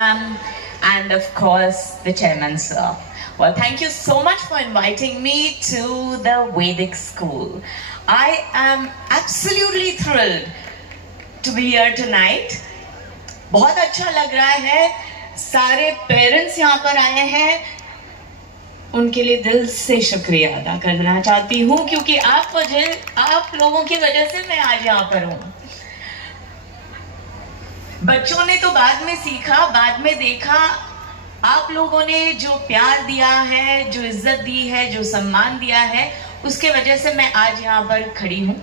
And of course the chairman, sir. Well, thank you so much for inviting me to the Vedic School. I am absolutely thrilled to be here tonight. बहुत अच्छा लग रहा है. सारे parents यहाँ पर आए हैं. उनके लिए दिल से शुक्रिया अदा करना चाहती हूँ क्योंकि आप लोगों की वजह से मैं आज यहाँ पर हूँ. बच्चों ने तो बाद में सीखा, बाद में देखा. आप लोगों ने जो प्यार दिया है, जो इज्जत दी है, जो सम्मान दिया है, उसके वजह से मैं आज यहाँ पर खड़ी हूँ.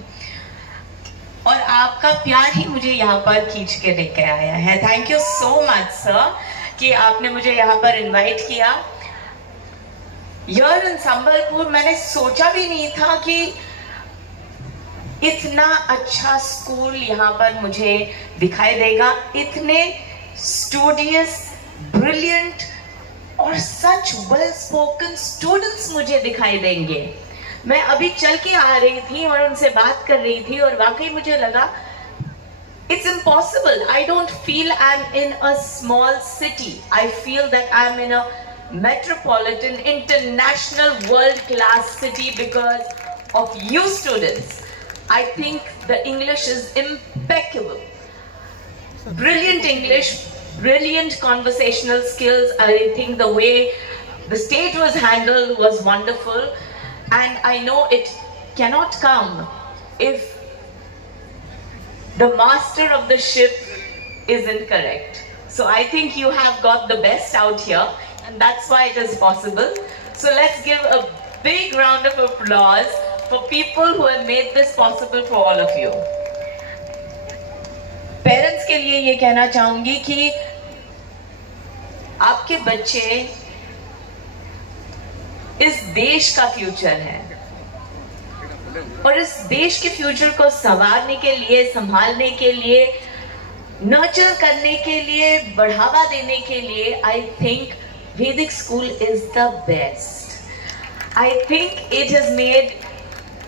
और आपका प्यार ही मुझे यहाँ पर खींच के लेके आया है. Thank you so much sir कि आपने मुझे यहाँ पर इनवाइट किया. यार इन संबलपुर मैंने सोचा भी नहीं था कि इतना अच्छा स्कूल यहाँ पर मुझे दिखाई देगा. इतने स्टूडियस, ब्रिलियंट और सच वेल स्पोकन स्टूडेंट्स मुझे दिखाई देंगे. मैं अभी चल के आ रही थी और उनसे बात कर रही थी और वाकई मुझे लगा it's impossible. I don't feel I'm in a small city. I feel that I'm in a metropolitan, international, world-class city because of you students. I think the English is impeccable. Brilliant English, brilliant conversational skills. I think the way the stage was handled was wonderful. And I know it cannot come if the master of the ship isn't correct. So I think you have got the best out here, and that's why it is possible. So let's give a big round of applause for people who have made this possible for all of you. Parents के लिए ये कहना चाहूंगी कि आपके बच्चे इस देश का फ्यूचर है और इस देश के फ्यूचर को संवारने के लिए, संभालने के लिए, नर्चर करने के लिए, बढ़ावा देने के लिए I think Vedic School is the best. I think it has made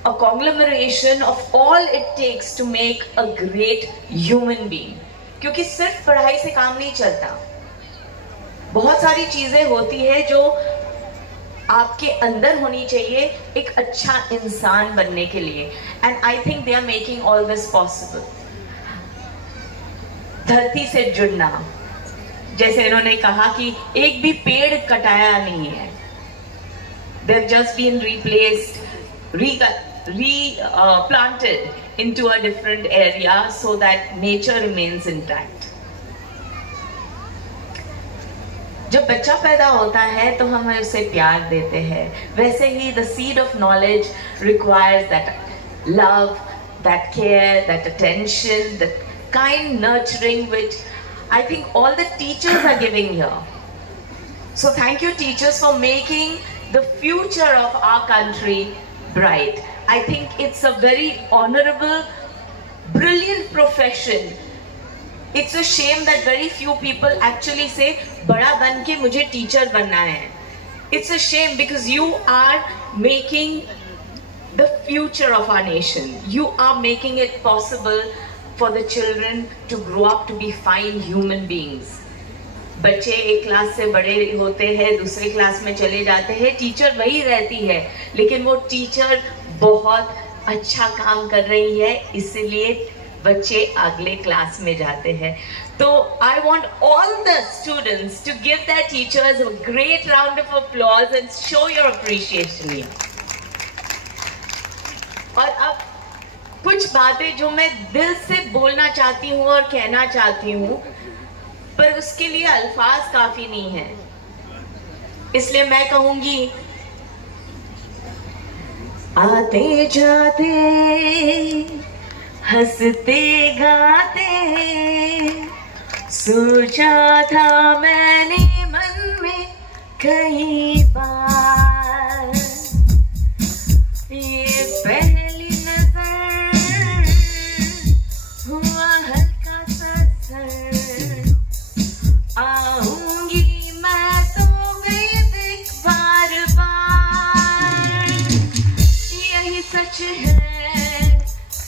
a conglomeration of all it takes to make a great human being. क्योंकि सिर्फ पढ़ाई से काम नहीं चलता. बहुत सारी चीजें होती है जो आपके अंदर होनी चाहिए एक अच्छा इंसान बनने के लिए. And I think they are making all this possible. धरती से जुड़ना, जैसे इन्होंने कहा कि एक भी पेड़ कटाया नहीं है. They have just been replaced, replanted into a different area so that nature remains intact. जब बच्चा पैदा होता है तो हम उसे प्यार देते हैं. वैसे ही the seed of knowledge requires that love, that care, that attention, that kind nurturing which I think all the teachers are giving here. So thank you teachers for making the future of our country bright. I think it's a very honorable, brilliant profession. It's a shame that very few people actually say बड़ा बन के मुझे teacher बनना है. It's a shame because you are making the future of our nation. You are making it possible for the children to grow up to be fine human beings. बच्चे एक class से बड़े होते हैं, दूसरे क्लास में चले जाते हैं, टीचर वही रहती है, लेकिन वो टीचर बहुत अच्छा काम कर रही है, इसलिए बच्चे अगले क्लास में जाते हैं. तो I want all the students to give their teachers a great round of applause and show your appreciation. और अब कुछ बातें जो मैं दिल से बोलना चाहती हूँ और कहना चाहती हूँ, पर उसके लिए अल्फाज काफी नहीं है, इसलिए मैं कहूंगी आते जाते हंसते गाते सोचा था मैंने मन में कई बार, ये पहली नजर हुआ हल्का सा असर, आऊंगी मैं तो गई देख बार बार, यही सच है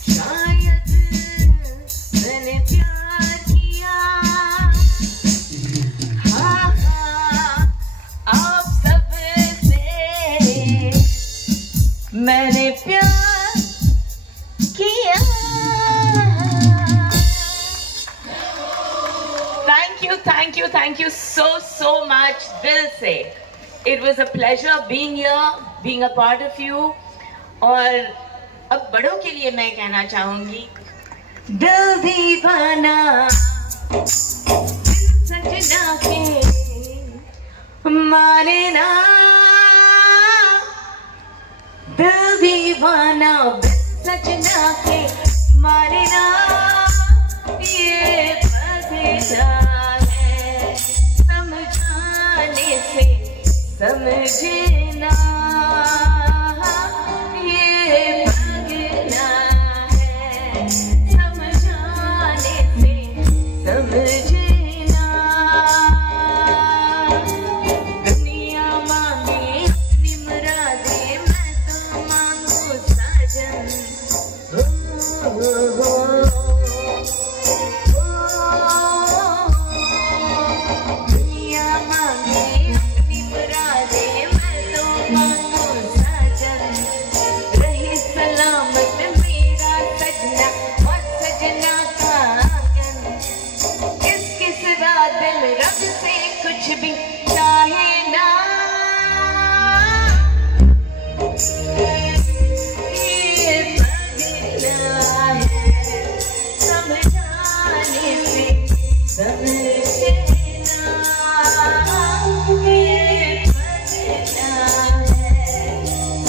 शायद मैंने प्यार किया. thank you so much दिल से. It was a pleasure being here, being a part of you. और अब बड़ों के लिए मैं कहना चाहूंगी, दिल दीवाना सजना के माने ना, दिल दीवाना सजना के माने ना, ये पगला है समझाने से समझना, ये पगला है समझाने से समझना. दुनिया मांगे अपनी मुरादे, मैं तो मांगू साजन. दुनिया मांगे अपनी मुरादे, मैं तो मांगू साजन. रहे सलामत मेरा सजना और सजना का आंगन. किस रात दिल रब से कुछ भी चाहे ना, ये पगला है समझाने से समझना, ये पगला है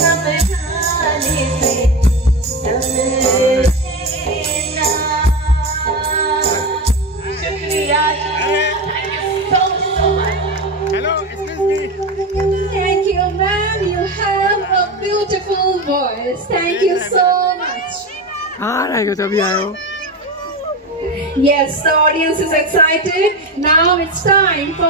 समझाने से समझना. शुक्रिया. Thank you so much. Hello, excuse me. Thank you, ma'am. You have a beautiful voice. Thank you so much. हाँ रहेगा तो अभी आयो. Yes, the audience is excited. Now it's time for